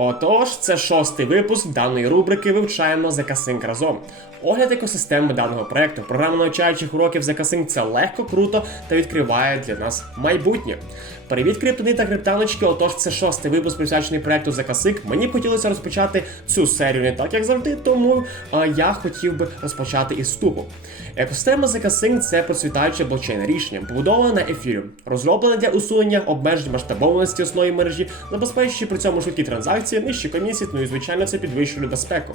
Отож, це шостий випуск даної рубрики Вивчаємо ZK-Sync разом. Огляд екосистеми даного проекту, програма навчаючих уроків ZK-Sync – це легко, круто та відкриває для нас майбутнє. Привіт, криптони та криптаночки. Отож, це шостий випуск присвячений проекту ZK-Sync. Мені б хотілося розпочати цю серію не так, як завжди, тому а, я хотів би розпочати із вступу. Екосистема ZK-Sync – це процвітаюче блокчейн рішення, побудоване на Ethereum, розроблене для усунення обмежень масштабованості основної мережі, забезпечуючи при цьому швидкі транзакції, нижчі комісії, ну і звичайно це підвищує безпеку.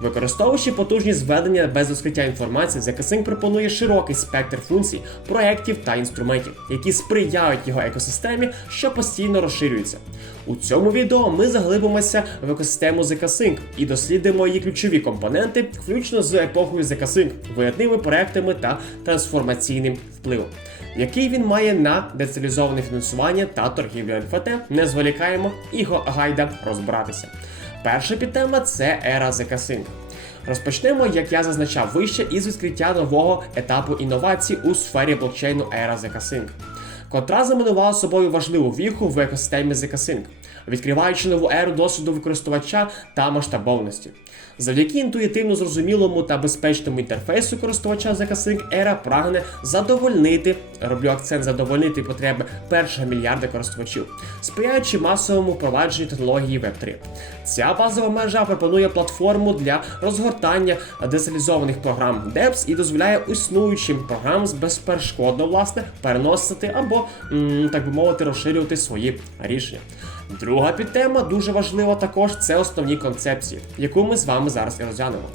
Використовуючи потужні зведення без розкриття інформації, ZK-Sync пропонує широкий спектр функцій, проєктів та інструментів, які сприяють його екосистемі, що постійно розширюється. У цьому відео ми заглибимося в екосистему ZK-Sync і дослідимо її ключові компоненти, включно з епохою ZK-Sync, виятними проектами та трансформаційним впливом. Який він має на децентралізоване фінансування та торгівлю НФТ, не зволікаємо і гайда розбиратися. Перша підтема це ера ZK-Sync. Розпочнемо, як я зазначав вище, із відкриття нового етапу інновацій у сфері блокчейну ера ZK-Sync, котра заминувала собою важливу віху в екосистемі ZK-Sync, відкриваючи нову еру досвіду використувача та масштабованості. Завдяки інтуїтивно зрозумілому та безпечному інтерфейсу користувача ZK-Sync ера прагне задовольнити, роблю акцент задовольнити потреби першого мільярда користувачів, сприяючи масовому впровадженню технології Web3. Ця базова мережа пропонує платформу для розгортання децентралізованих програм DEPS і дозволяє існуючим програмам безперешкодно власне переносити або, так би мовити, розширювати свої рішення. Друга підтема дуже важлива також це основні концепції, яку ми з вами зараз і розглянемо.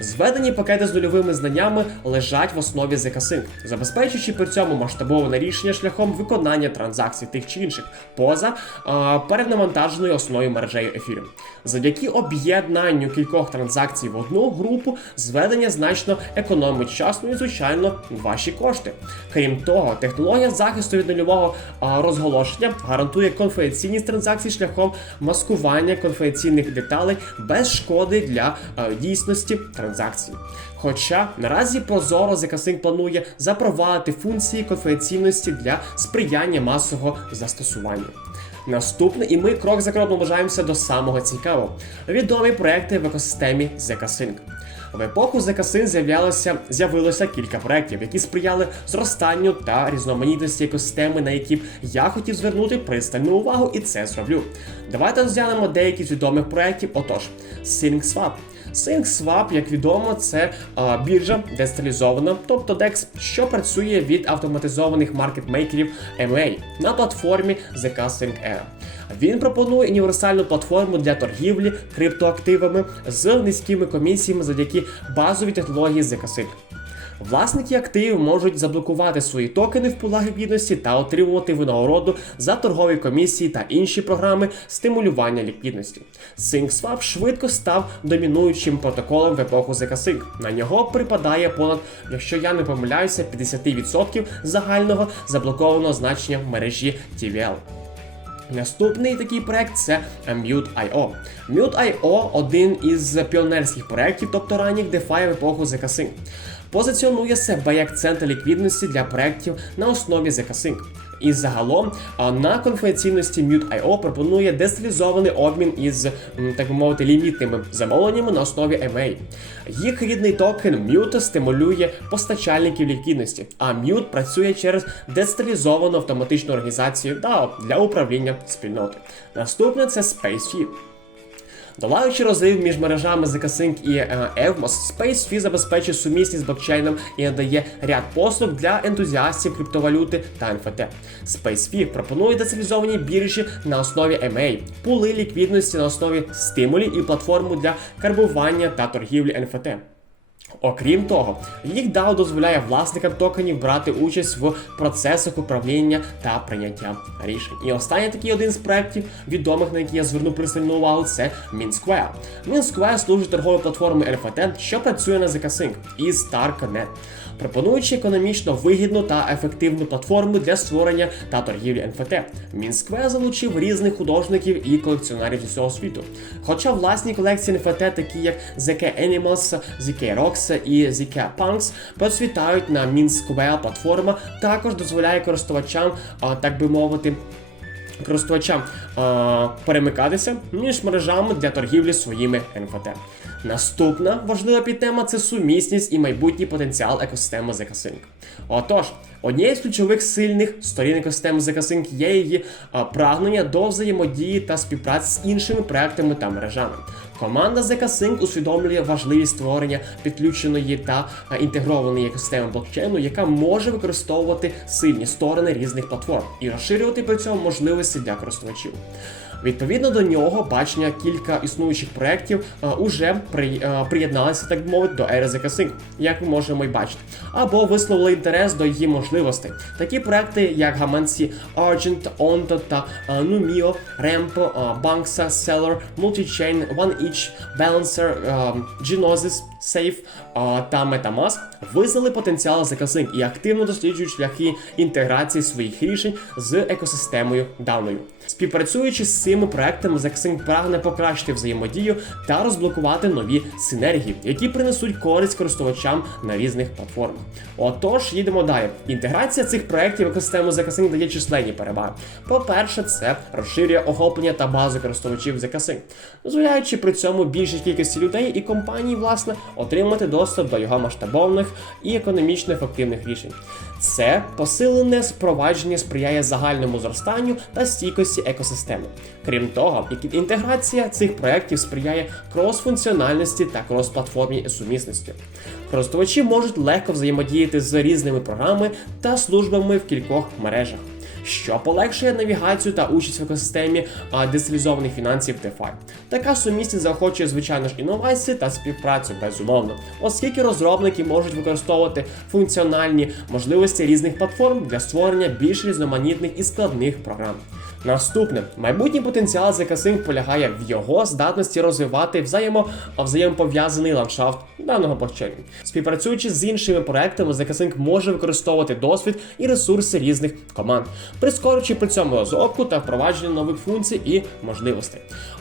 Зведені пакети з нульовими знаннями лежать в основі ZK-Sync, забезпечуючи при цьому масштабоване рішення шляхом виконання транзакцій тих чи інших поза а, переднавантаженою основною мережею Ethereum. Завдяки об'єднанню кількох транзакцій в одну групу зведення значно економить час, ну і звичайно ваші кошти. Крім того, технологія захисту від нульового а, розголошення гарантує конфіденційність транзакцій шляхом маскування конфіденційних деталей без шкоди для а, дійсності транзакцій. Хоча наразі Прозоро ZK-Sync планує запровадити функції конфіденційності для сприяння масового застосування. Наступне, і ми крок за кроком наближаємося до самого цікавого: відомі проекти в екосистемі ZK-Sync. В епоху ZK-Sync з'являлося з'явилося кілька проєктів, які сприяли зростанню та різноманітності екосистеми, на які б я хотів звернути пристальну увагу, і це зроблю. Давайте розглянемо деякі з відомих проєктів. Отож, SyncSwap. SyncSwap, як відомо, це а, біржа децентралізована, тобто DEX, що працює від автоматизованих маркетмейкерів MA на платформі ZK Sync Air. Він пропонує універсальну платформу для торгівлі криптоактивами з низькими комісіями завдяки базовій технології ZK Sync. Власники активів можуть заблокувати свої токени в пулах ліквідності та отримувати винагороду за торгові комісії та інші програми стимулювання ліквідності. SyncSwap швидко став домінуючим протоколом в епоху ZK-Sync. На нього припадає понад, якщо я не помиляюся, 50% загального заблокованого значення в мережі TVL. Наступний такий проект це Mute.io. Mute.io – один із піонерських проєктів, тобто ранніх DeFi в епоху ZK-Sync. Позиціонує себе як центр ліквідності для проєктів на основі ZK-Sync. І загалом на конфіденційності Mute.io пропонує децентралізований обмін із, так би мовити, лімітними замовленнями на основі MA. Їх рідний токен Mute стимулює постачальників ліквідності, а Mute працює через децентралізовану автоматичну організацію DAO для управління спільноти. Наступне це SpaceFi. Долаючи розрив між мережами ZK-Sync і е, Evmos, SpaceFi забезпечує сумісність з блокчейном і надає ряд послуг для ентузіастів криптовалюти та NFT. SpaceFi пропонує децентралізовані біржі на основі MA, пули ліквідності на основі стимулів і платформу для карбування та торгівлі NFT. Окрім того, їх DAO дозволяє власникам токенів брати участь в процесах управління та прийняття рішень. І останній такий один з проєктів, відомих, на які я зверну пристальну увагу, це MinSquare. MinSquare служить торговою платформою RFT, що працює на ZK-Sync і StarConnect, пропонуючи економічно вигідну та ефективну платформу для створення та торгівлі NFT. MinSquare залучив різних художників і колекціонерів з усього світу. Хоча власні колекції NFT, такі як ZK Animals, ZK Rocks і ZK Punks, процвітають на MinSquare платформа, також дозволяє користувачам, так би мовити, користувачам е, перемикатися між мережами для торгівлі своїми НФТ. Наступна важлива підтема це сумісність і майбутній потенціал екосистеми ZK-Sync. Отож, однією з ключових сильних сторін екосистеми ZK-Sync є її е, прагнення до взаємодії та співпраці з іншими проектами та мережами. Команда ZK-Sync усвідомлює важливість створення підключеної та е, інтегрованої екосистеми блокчейну, яка може використовувати сильні сторони різних платформ і розширювати при цьому можливості для користувачів. Відповідно до нього, бачення кілька існуючих проєктів е, уже при, е, приєдналися, так би мовити, до ери ZK-Sync, як ми можемо і бачити, або висловили інтерес до її можливостей. Такі проекти, як гаманці Argent, Onto та е, Numio, Ramp, е, Banksa, Seller, Multichain, OneEach, Balancer, е, Safe та MetaMask визнали потенціал ZK-Sync і активно досліджують шляхи інтеграції своїх рішень з екосистемою даною. Співпрацюючи з цими проектами, ZK-Sync прагне покращити взаємодію та розблокувати нові синергії, які принесуть користь користувачам на різних платформах. Отож, їдемо далі. Інтеграція цих проєктів екосистему ZK-Sync дає численні переваги. По-перше, це розширює охоплення та базу користувачів ZK-Sync, дозволяючи при цьому більшій кількості людей і компаній, власне, отримати доступ до його масштабовних і економічно ефективних рішень. Це посилене спровадження сприяє загальному зростанню та стійкості екосистеми. Крім того, інтеграція цих проєктів сприяє крос-функціональності та крос-платформі сумісності. Користувачі можуть легко взаємодіяти з різними програмами та службами в кількох мережах. Що полегшує навігацію та участь в екосистемі децентралізованих фінансів DeFi. Така сумісність заохочує, звичайно ж, інновації та співпрацю безумовно, оскільки розробники можуть використовувати функціональні можливості різних платформ для створення більш різноманітних і складних програм. Наступне майбутній потенціал ZK-Sync полягає в його здатності розвивати взаємо взаємопов'язаний ландшафт даного блокчейну. Співпрацюючи з іншими проектами, ZK-Sync може використовувати досвід і ресурси різних команд, прискорюючи при цьому розробку та впровадження нових функцій і можливостей.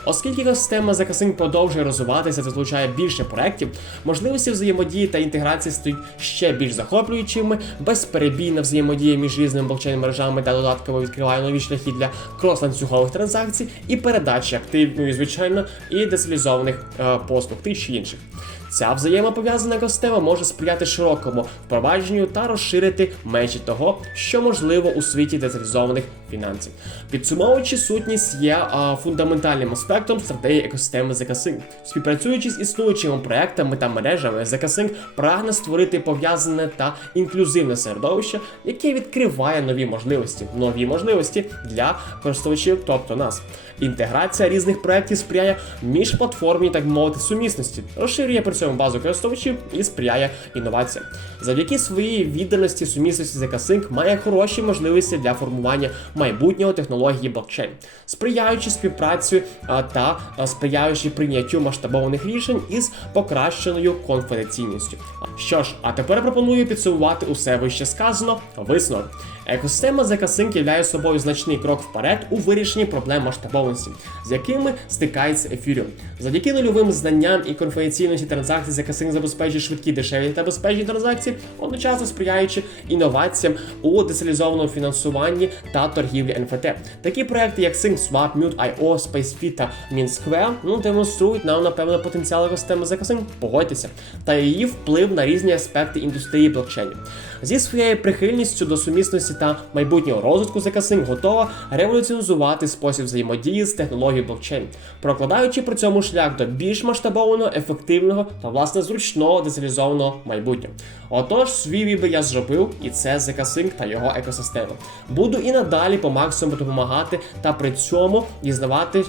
Оскільки екосистема ZK-Sync продовжує розвиватися та залучає більше проєктів, можливості взаємодії та інтеграції стають ще більш захоплюючими, безперебійна взаємодія між різними блокчейн мережами та додатково відкриває нові шляхи для крос-ланцюгових транзакцій і передачі активної, звичайно, і децентралізованих е, послуг тих чи інших. Ця взаємопов'язана екосистема може сприяти широкому впровадженню та розширити межі того, що можливо у світі децентралізованих фінансів. Підсумовуючи, сутність є а, фундаментальним аспектом стратегії екосистеми ZK-Sync. Співпрацюючи з існуючими проектами та мережами, ZK-Sync прагне створити пов'язане та інклюзивне середовище, яке відкриває нові можливості, нові можливості для користувачів, тобто нас. Інтеграція різних проєктів сприяє міжплатформній, так мовити, сумісності, розширює цьому базу користувачів і сприяє інноваціям. Завдяки своїй відданості сумісності ZK-Sync має хороші можливості для формування майбутнього технології блокчейн, сприяючи співпрацю та сприяючи прийняттю масштабованих рішень із покращеною конфіденційністю. Що ж, а тепер пропоную підсумувати усе вище сказано. Висновок. Екосистема ZK-Sync являє собою значний крок вперед у вирішенні проблем масштабованості, з якими стикається Ethereum. Завдяки нульовим знанням і конфіденційності транзакцій ZK-Sync забезпечує швидкі, дешеві та безпечні транзакції, одночасно сприяючи інноваціям у децентралізованому фінансуванні та торгівлі NFT. Такі проекти, як SyncSwap, Mute.io, SpaceFit та MintSquare, ну демонструють нам напевно потенціал екосистеми ZK-Sync, погодьтеся, та її вплив на різні аспекти індустрії блокчейнів. Зі своєю прихильністю до сумісності та майбутнього розвитку ZK-Sync готова революціонізувати спосіб взаємодії з технологією блокчейн, прокладаючи при цьому шлях до більш масштабованого, ефективного та власне зручного децентралізованого майбутнього. Отож, свій вибір я зробив, і це ZK-Sync та його екосистема. Буду і надалі по максимуму допомагати та при цьому дізнавати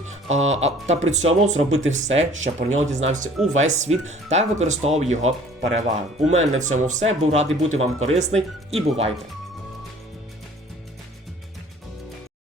та при цьому зробити все, щоб про нього дізнався увесь світ та використовував його переваги. У мене на цьому все. Був радий бути вам корисний і бувайте!